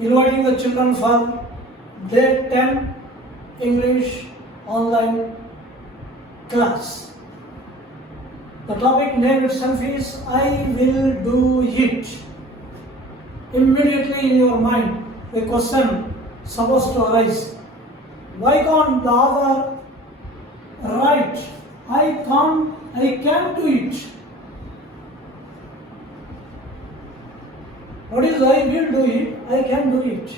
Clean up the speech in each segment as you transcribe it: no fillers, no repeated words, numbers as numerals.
inviting the children for Grade 10 English online class. The topic name itself is I will do it. Immediately in your mind, a question supposed to arise. Why can't the author write, I can do it? What is I will do it? I can do it.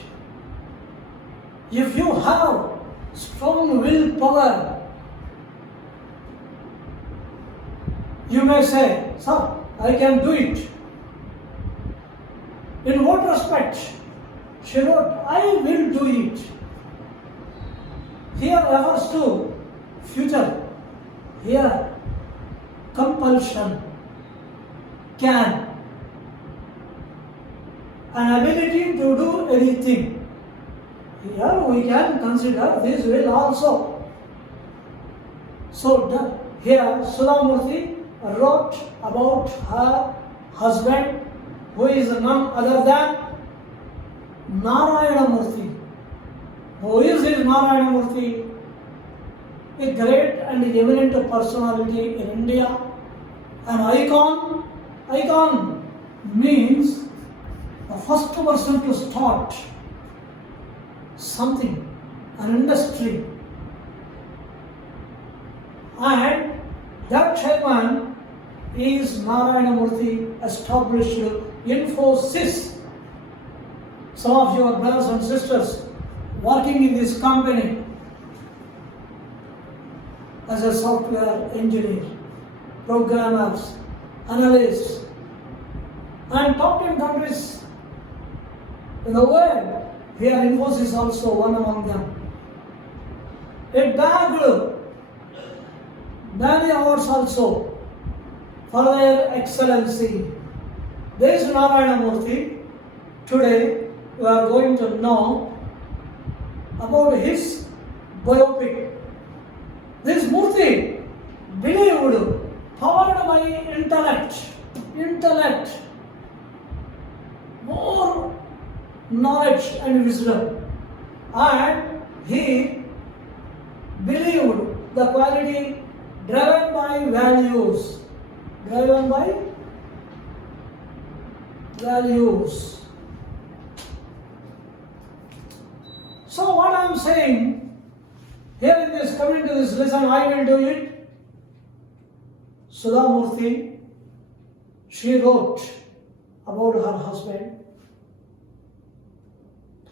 If you have strong willpower, you may say, sir, I can do it. In what respect? She wrote, I will do it. Here refers to future. Here, compulsion, can. An ability to do anything. Here we can consider this will also. So here Sudhamurthy wrote about her husband, who is none other than Narayana Murthy. Who is this Narayana Murthy? A great and eminent personality in India. An icon. Icon means the first person to start something, an industry. And that chairman is Narayana Murthy, established Infosys. Some of your brothers and sisters working in this company as a software engineer, programmers, analysts, and top 10 countries in the world. Here Infosys is also one among them. It bagged many awards also for their excellency. This Narayana Murthy, today we are going to know about his biopic. This Murthy believed, powered by intellect, more knowledge and wisdom, and he believed the quality driven by values. So what I am saying here in this, coming to this lesson, I will do it. Sudhamurthy, she wrote about her husband,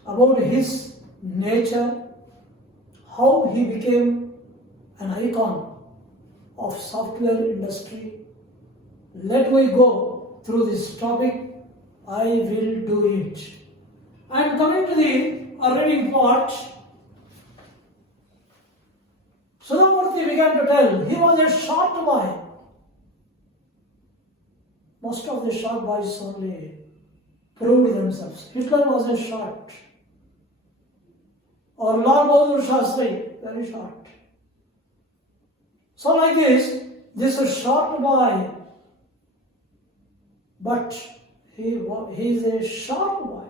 about his nature, how he became an icon of software industry. Let me go through this topic. I will do it. And coming to the reading part, Sudhamurthy began to tell he was a short boy. Most of the short boys only proved themselves. Hitler was a short. Or Lal Bahadur Shastri, very short. So like this is a short boy, but he is a sharp boy.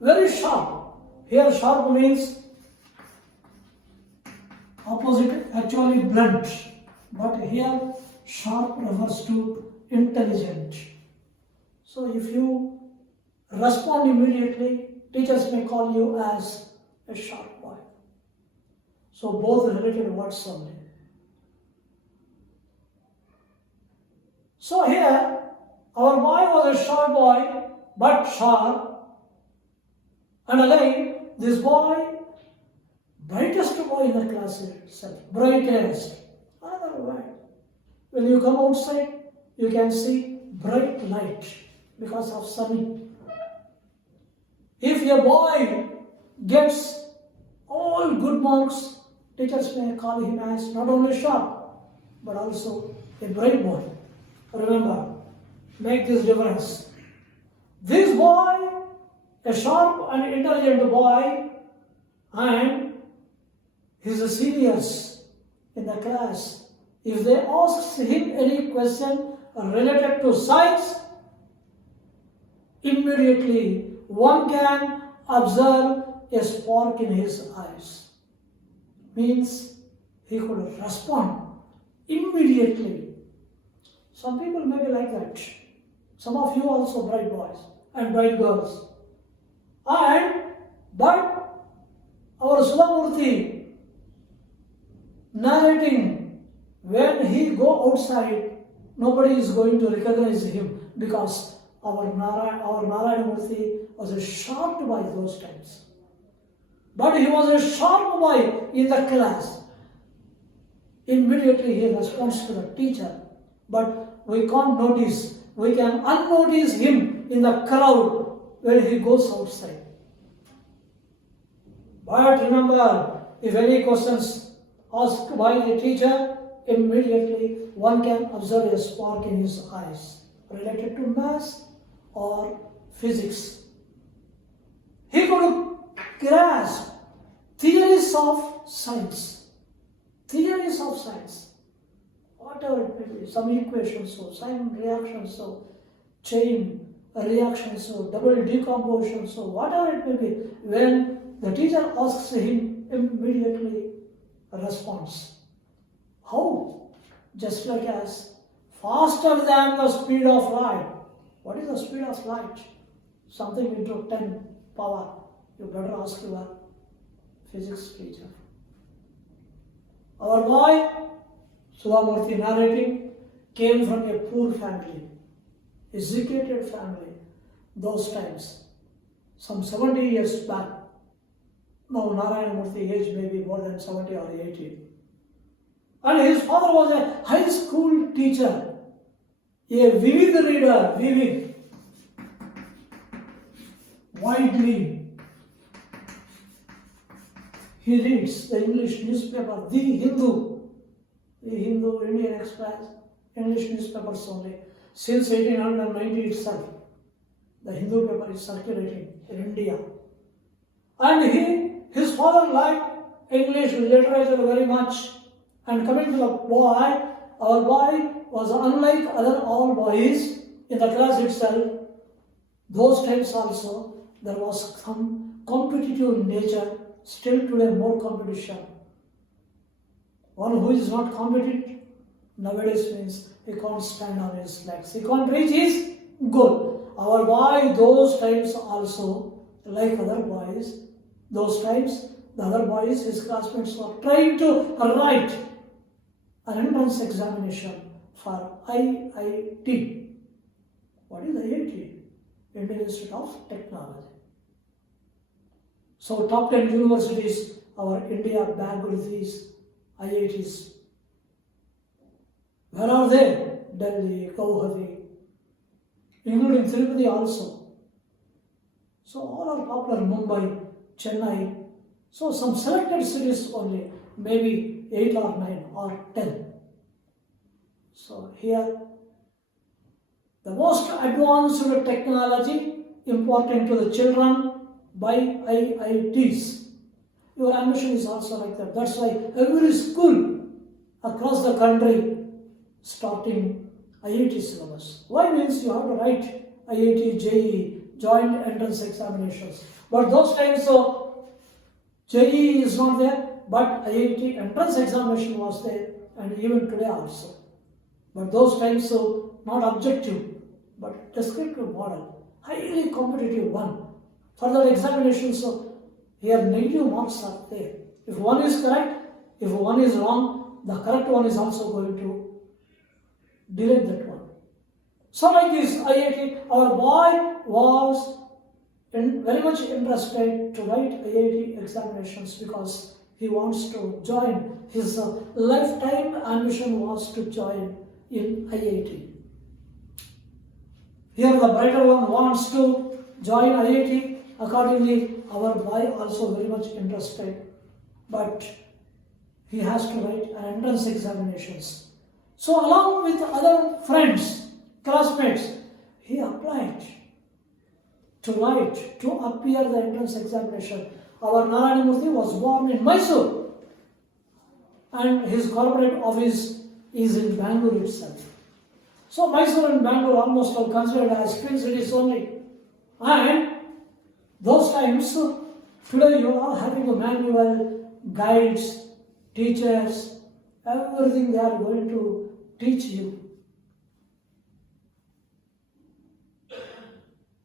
Very sharp. Here sharp means opposite, actually blunt. But here sharp refers to intelligent. So if you respond immediately, teachers may call you as a sharp boy. So both related words only. So here, our boy was a short boy, but sharp. And again, this boy, brightest boy in the class itself, brightest. Another word. When you come outside, you can see bright light because of sunny. If a boy gets all good marks, teachers may call him as not only sharp, but also a bright boy. Remember, make this difference. This boy, a sharp and intelligent boy, and his seniors in the class, if they ask him any question related to science, immediately one can observe a spark in his eyes. Means he could respond immediately. Some people may be like that. Some of you also bright boys and bright girls. But our Sudhamurti narrating, when he go outside, nobody is going to recognize him because our Narayana Murthy was a sharp boy those times. But he was a sharp boy in the class. Immediately he responds to the teacher. But we can't notice, we can unnotice him in the crowd when he goes outside. But remember, if any questions asked by the teacher, immediately one can observe a spark in his eyes related to maths or physics. He could grasp theories of science. Theories of science. Whatever it may be, some equations, so sign reactions, so chain reactions, so double decomposition, so whatever it may be, when the teacher asks him, immediately responds. How? Just like as faster than the speed of light. What is the speed of light? Something into 10 power. You better ask your physics teacher. Our boy, Sudhamurthy narrating, came from a poor family, educated family, those times, some 70 years back. Now Narayana Murthy age may be more than 70 or 80. And his father was a high school teacher, a vivid reader, widely. He reads the English newspaper, The Hindu, Indian Express, English newspapers only. Since 1890 itself, the Hindu paper is circulating in India. And his father liked English literature very much. And coming to the boy, our boy was unlike all boys in the class itself. Those times also, there was some competitive nature, still today more competition. One who is not competitive nowadays means he can't stand on his legs, he can't reach his goal. Our boy, those times also, like other boys, those times, the other boys, his classmates were trying to write an entrance examination for IIT. What is IIT? Indian Institute of Technology. So top 10 universities, our India bagged with these IITs. Where are they? Delhi, Guwahati, including Tirupati also. So all are popular, Mumbai, Chennai. So some selected cities only, maybe 8 or 9 or 10. So here, the most advanced technology important to the children by IITs. Your ambition is also like that. That's why every school across the country starting IIT syllabus. Why means you have to write IIT, JEE, joint entrance examinations. But those times, so JEE is not there, but IIT entrance examination was there, and even today also. But those times, so not objective, but descriptive model, highly competitive one. For that examination, so here negative marks are there. If one is correct, if one is wrong, the correct one is also going to delete that one. So like this IIT, our boy was very much interested to write IIT examinations because he wants to join. His lifetime ambition was to join in IIT. Here the brighter one wants to join IIT. Accordingly, our boy also very much interested, but he has to write an entrance examinations. So along with other friends, classmates, he applied to write, to appear the entrance examination. Our Narayana Murthy was born in Mysore, and his corporate office is in Bangalore itself. So Mysore and Bangalore almost are considered as twin cities only. And Those times, today you are having a manual, guides, teachers, everything they are going to teach you.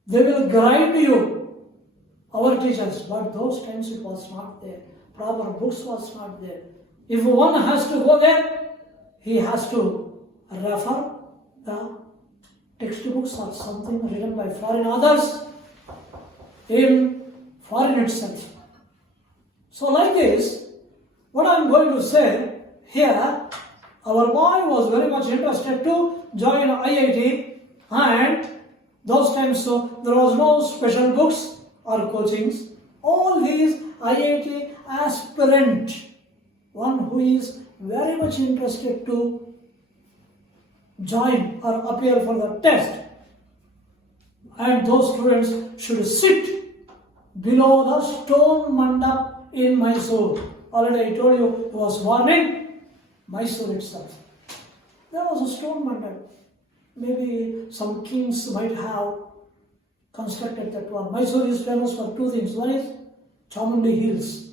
They will guide you, our teachers, but those times it was not there. Proper books was not there. If one has to go there, he has to refer the textbooks or something written by foreign authors in foreign itself. So like this, what I am going to say here, our boy was very much interested to join IIT, and those times there was no special books or coachings. All these IIT aspirant, one who is very much interested to join or appear for the test, and those students should sit below the stone mandap in Mysore. Already I told you, it was born in Mysore itself. There was a stone mandap. Maybe some kings might have constructed that one. Mysore is famous for two things. One is Chamundi Hills,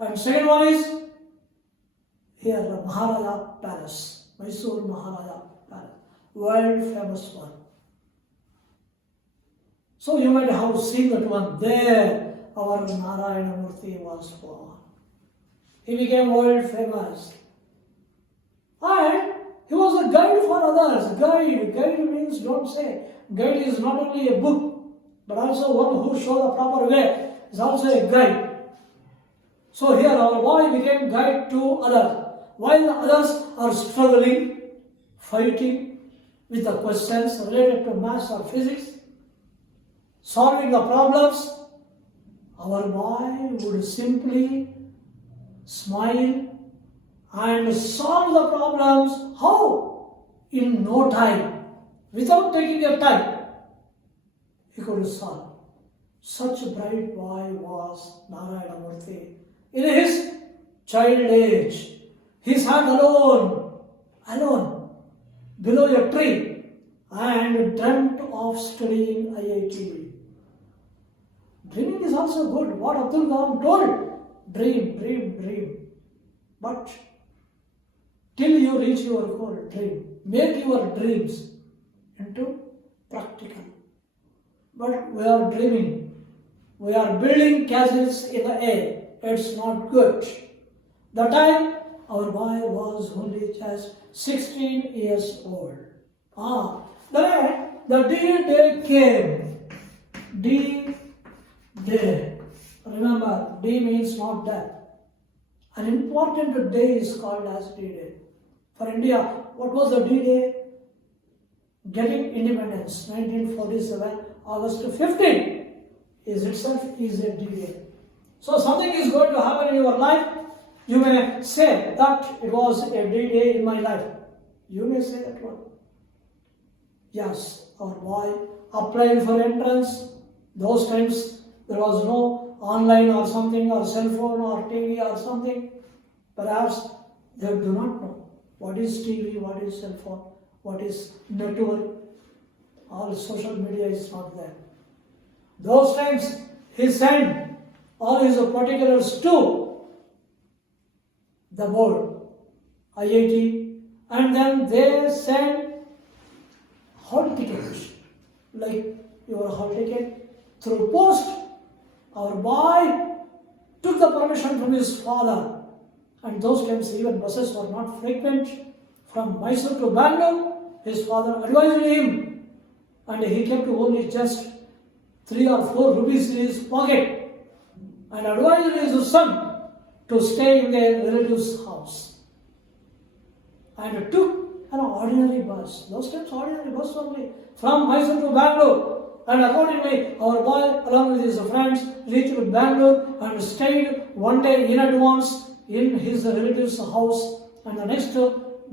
and second one is here Maharaja Palace, Mysore Maharaja Palace, world famous one. So you might have seen that one. There our Narayana Murthy was born. He became world famous. And he was a guide for others. Guide means, don't say. Guide is not only a book, but also one who shows the proper way is also a guide. So here our boy became guide to others. While the others are struggling, fighting with the questions related to maths or physics, solving the problems, our boy would simply smile and solve the problems. How? In no time. Without taking a time, he could solve. Such a bright boy was Narayana Murthy. In his child age, he sat alone, below a tree, and dreamt of studying IIT. Dreaming is also good. What Abdul Kalam told, dream. But till you reach your goal, dream. Make your dreams into practical. But we are dreaming. We are building castles in the air. It's not good. The time our boy was only just 16 years old. The D-Day came. D-Day. Remember, D means not death. An important day is called as D-Day. For India, what was the D-Day? Getting independence, 1947, August 15, is itself is a D-Day. So something is going to happen in your life. You may say that it was a D-Day in my life. You may say that one. Yes, our boy applied for entrance. Those times there was no online or something, or cell phone or TV or something. Perhaps they do not know what is TV, what is cell phone, what is network. All social media is not there. Those times he sent all his particulars to the board, IIT, and then they sent hall ticket, like your hall ticket, through post. Our boy took the permission from his father, and those times even buses were not frequent. From Mysore to Bangalore, his father advised him, and he kept only just 3 or 4 rupees in his pocket, and advised his son to stay in their relative's house, and took an ordinary bus. Those times ordinary bus only, from Mysore to Bangalore. And accordingly, our boy, along with his friends, reached Bangalore and stayed one day in advance in his relative's house. And the next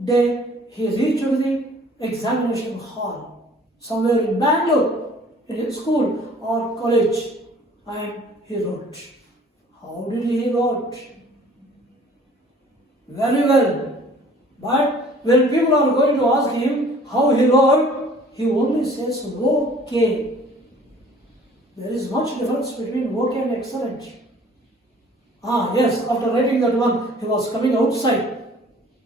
day, he reached the examination hall somewhere in Bangalore, in his school or college, and he wrote. How did he wrote? Very well. But when people are going to ask him how he wrote, he only says okay. There is much difference between okay and excellent. Yes, after writing that one, he was coming outside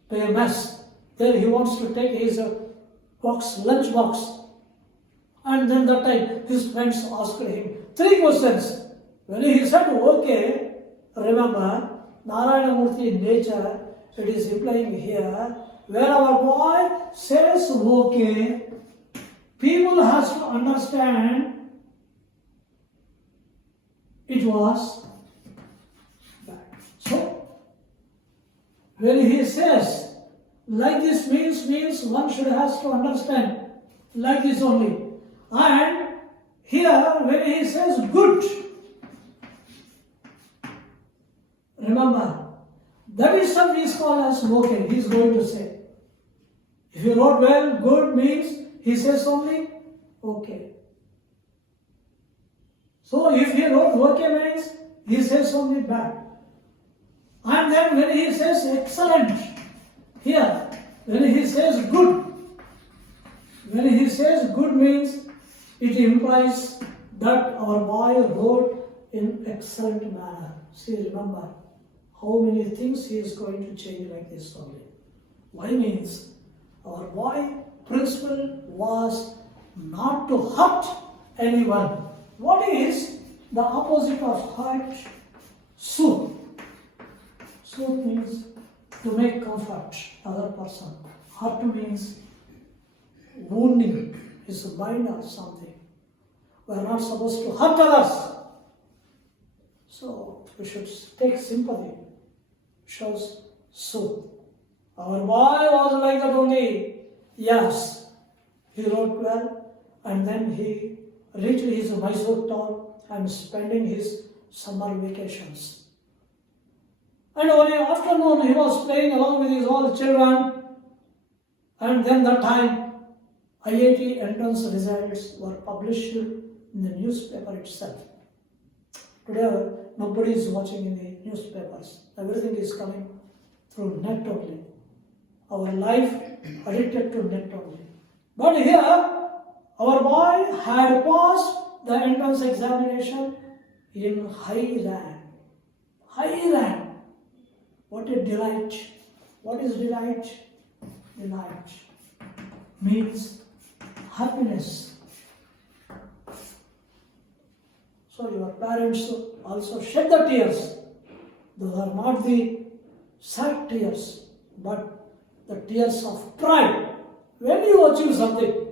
to a mess. There he wants to take his lunch box. And then that time his friends asked him 3 questions. When he said okay, remember, Narayana Murthy in nature, it is implying here, where our boy says okay, people has to understand it was bad. So, when he says like this means one should has to understand like this only. And here when he says good, remember, that is something is called as okay, he is going to say. If you wrote well, good means he says only okay. So if he wrote okay means he says only bad. And then when he says excellent, here, when he says good means it implies that our boy wrote in excellent manner. See, remember, how many things he is going to change like this only. Why means our boy principle was not to hurt anyone. What is the opposite of hurt? Soothe. Soothe means to make comfort other person. Hurt means wounding his mind or something. We are not supposed to hurt others. So we should take sympathy. Shows soothe. Our boy was like that only. Yes, he wrote well, and then he reached his Mysore town and spending his summer vacations. And one afternoon he was playing along with his all children, and then that time IIT entrance results were published in the newspaper itself. Today nobody is watching in the newspapers. Everything is coming through net only. Our life addicted to net only. But here, our boy had passed the entrance examination in high rank. High rank. What a delight. What is delight? Delight means happiness. So your parents also shed the tears. Those are not the sad tears, but the tears of pride. When you achieve something,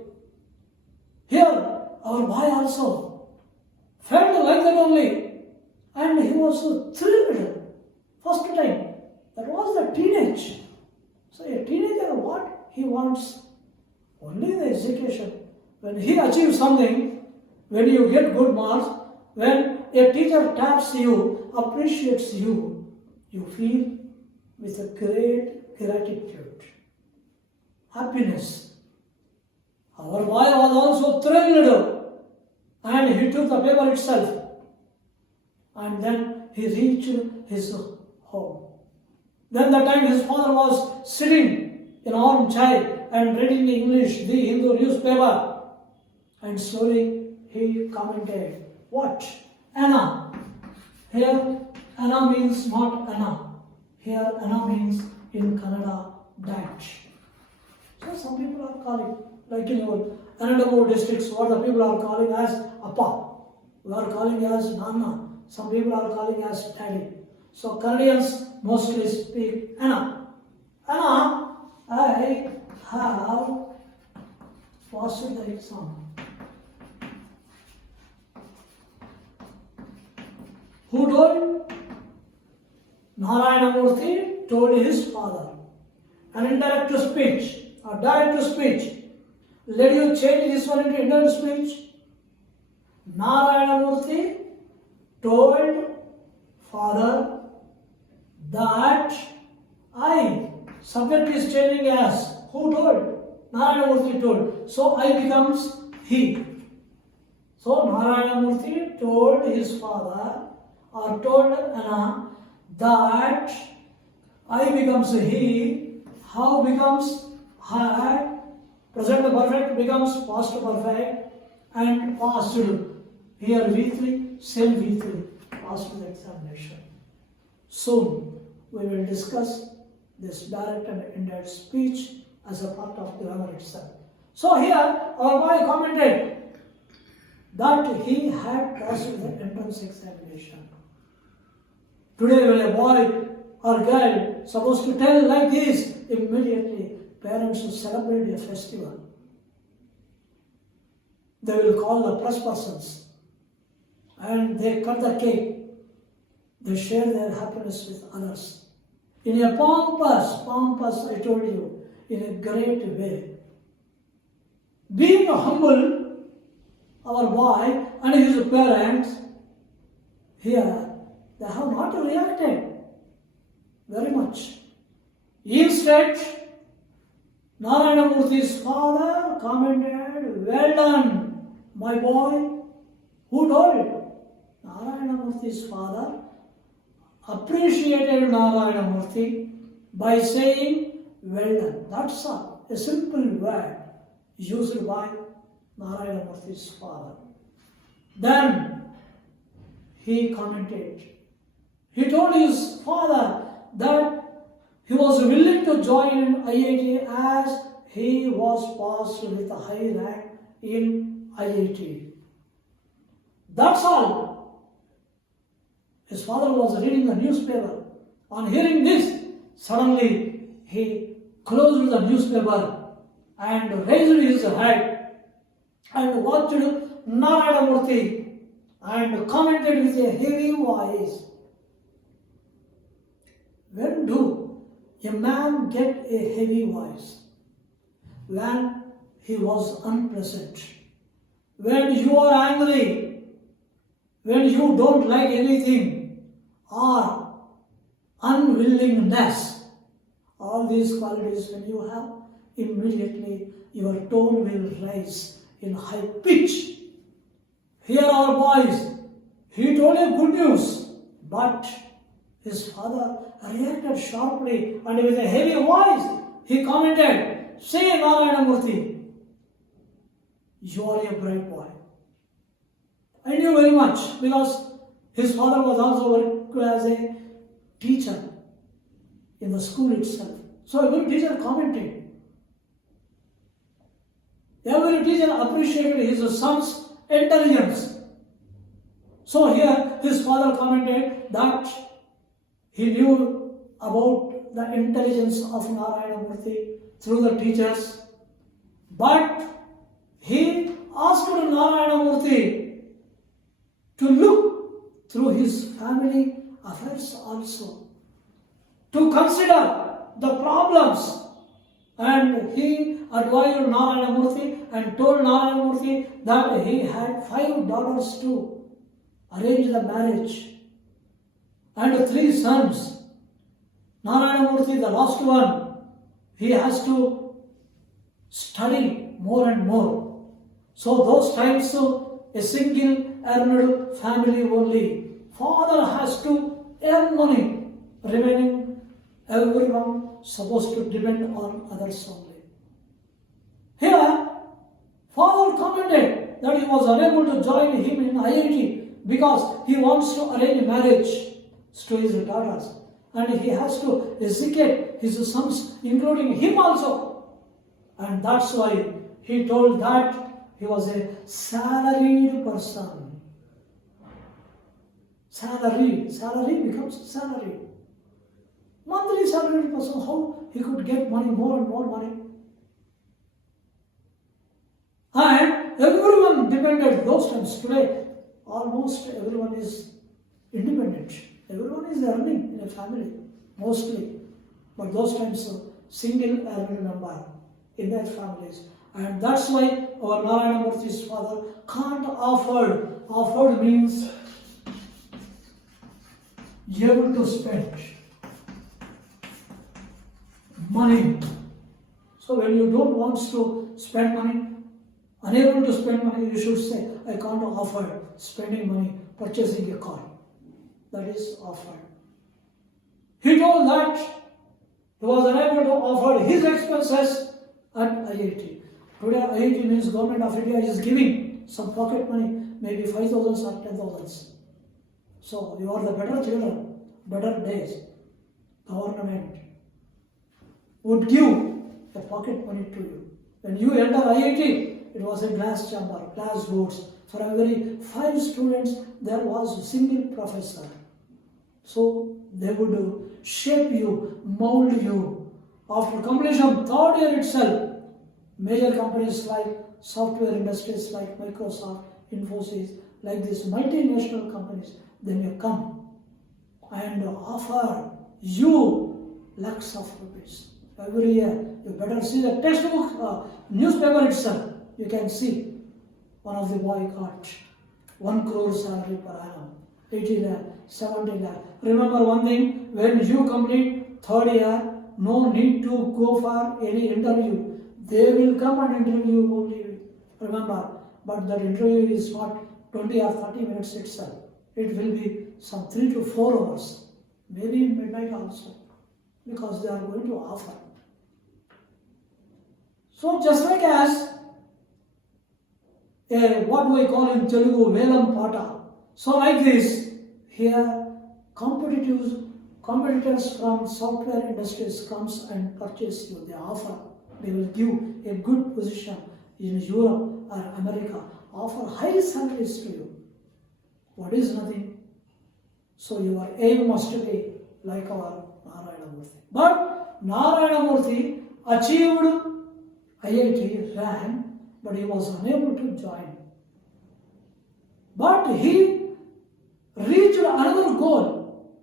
here our boy also felt like that only, and he was so thrilled. First time, that was the teenage. So a teenager, what he wants? Only the education. When he achieves something, when you get good marks, when a teacher taps you, appreciates you, you feel with a great gratitude, happiness. Our boy was also thrilled, and he took the paper itself, and then he reached his home. Then the time his father was sitting in an armchair and reading the English, the Hindu newspaper, and slowly he commented, what? Anna. Here, Anna means not Anna. Here, Anna means in Kannada, that. So some people are calling, like in your Anandapur districts, what the people are calling as Appa. We are calling as Nana. Some people are calling as Daddy. So Kannadians mostly speak Anna. Anna, I have passed the exam. Who told? Narayana Murthy told his father. An indirect speech, a direct speech. Let you change this one into indirect speech. Narayana Murthy told father that I, subject is changing as, who told? Narayana Murthy told. So I becomes he. So Narayana Murthy told his father, or told Anna, that I becomes he, how becomes had, present perfect becomes past perfect, and past Here V3, same V3, passed the examination. Soon we will discuss this direct and indirect speech as a part of grammar itself. So here our boy commented that he had passed the entrance examination. Today when a boy or girl supposed to tell like this, immediately parents will celebrate a festival. They will call the press persons and they cut the cake. They share their happiness with others. In a pompous, I told you, in a great way. Being humble, our boy and his parents, here, they have not reacted very much. Instead, Narayana Murthy's father commented, "Well done, my boy." Who told? Narayana Murthy's father appreciated Narayana Murthy by saying, "Well done." That's all. A simple word used by Narayana Murthy's father. Then he commented. He told his father that he was willing to join in IIT as he was passed with a high rank in IIT. That's all. His father was reading the newspaper. On hearing this, suddenly he closed the newspaper and raised his head and watched Narayana Murthy and commented with a heavy voice, "When do a man get a heavy voice? When he was unpleasant, when you are angry, when you don't like anything, or unwillingness. All these qualities when you have, immediately your tone will rise in high pitch." Here our boys, he told a good news, but his father reacted sharply and with a heavy voice he commented, "Say Narayana Murthy, you are a bright boy." I knew very much because his father was also working as a teacher in the school itself. So every teacher commented. Every teacher appreciated his son's intelligence. So here his father commented that he knew about the intelligence of Narayana Murthy through the teachers, but he asked Narayana Murthy to look through his family affairs also, to consider the problems, and he advised Narayana Murthy and told Narayana Murthy that he had 5 daughters to arrange the marriage and 3 sons. Narayana Murthy, the last one, he has to study more and more. So those times, a single earned family only. Father has to earn money, remaining everyone supposed to depend on others only. Here, father commented that he was unable to join him in IIT because he wants to arrange marriage to his daughters, and he has to educate his sons, including him also. And that's why he told that he was a salaried person. Salary becomes salary. Monthly salaried person, how he could get money, more and more money. And everyone depended those times. Today, almost everyone is independent. Everyone is earning in a family, mostly. But those times, single earning member in their families. And that's why our Narayana Murthy's father can't afford. Afford means able to spend money. So when you don't want to spend money, unable to spend money, you should say, "I can't afford spending money, purchasing a car." That is offered. He told that he was unable to afford his expenses at IIT. Today IIT means Government of India is giving some pocket money, maybe 5,000 or 10,000. So you are the better children, better days. Government would give a pocket money to you. When you enter IIT, it was a glass chamber, glass doors. For every 5 students, there was a single professor. So they would shape you, mold you. After completion, third year itself, major companies like software industries like Microsoft, Infosys, like these multinational companies, they may come and offer you lakhs of rupees. Every year, you better see the textbook, newspaper itself. You can see one of the boy got 1 crore salary per annum, 80 lakh, 70 lakh. Remember one thing, when you complete third year, no need to go for any interview. They will come and interview you only. Remember, but that interview is not 20 or 30 minutes itself. It will be some 3 to 4 hours, maybe in midnight also, because they are going to offer. So just like as what we call in Telugu Velam Pata, so like this, here competitors from software industries comes and purchase you. They offer, they will give a good position in Europe or America, offer high salaries to you. What is nothing? So your aim must be like our Narayana Murthy. But Narayana Murthy achieved IIT rank, but he was unable to join. But he reached another goal.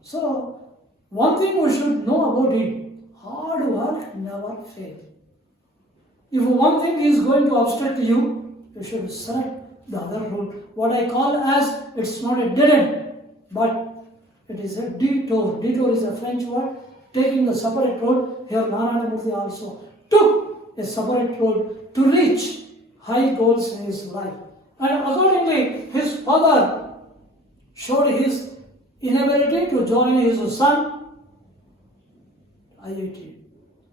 So, one thing we should know about it, hard work never fails. If one thing is going to obstruct you, you should select the other route. What I call as, it's not a dead end, but it is a detour. Detour is a French word, taking the separate road. Here Narayana Murthy also took a separate road to reach high goals in his life. And accordingly, his father showed his inability to join his son IIT.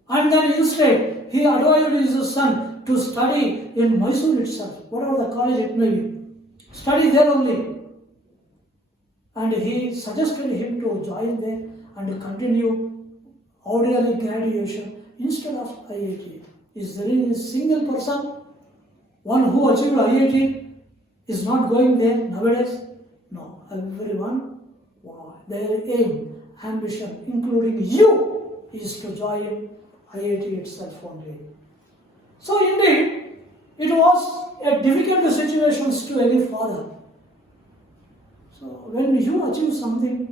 And then instead, he advised his son to study in Mysore itself, whatever the college it may be. Study there only. And he suggested him to join there and continue ordinary graduation instead of IIT. Is there any single person, one who achieved IIT, is not going there nowadays? No. Everyone, their aim, ambition, including you, is to join IIT itself only. So indeed, it was a difficult situation to any father. So when you achieve something,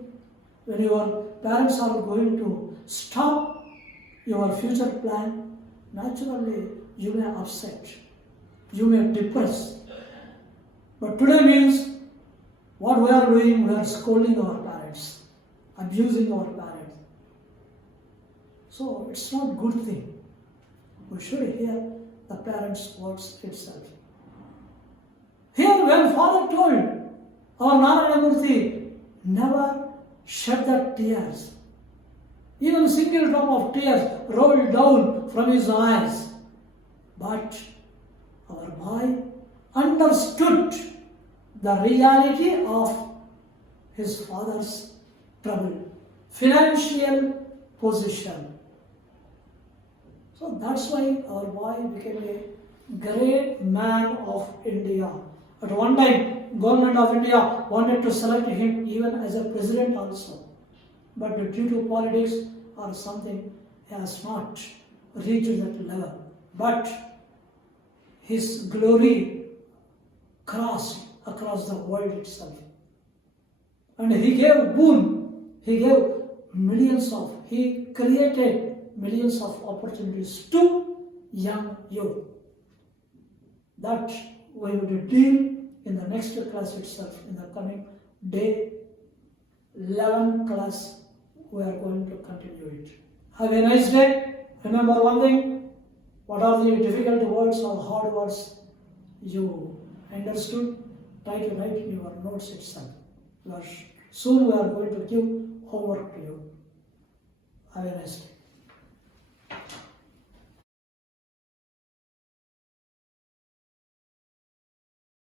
when your parents are going to stop your future plan, naturally you may upset, you may depress. But today means what we are doing, we are scolding our parents, abusing our parents. So it's not a good thing. We should hear the parents' words itself. Here when father told our Narayana Murthy never shed the tears. Even single drop of tears rolled down from his eyes. But our boy understood the reality of his father's trouble, financial position. So that's why our boy became a great man of India. At one time, government of India wanted to select him even as a president also. But due to politics or something, he has not reached that level. But his glory crossed across the world itself. And he gave boon, he created millions of opportunities to young youth. That we will deal in the next class itself, in the coming day 11 class, we are going to continue it. Have a nice day. Remember one thing, what are the difficult words or hard words you understood? Try to write in your notes itself. Soon we are going to give homework to you. Have a nice day.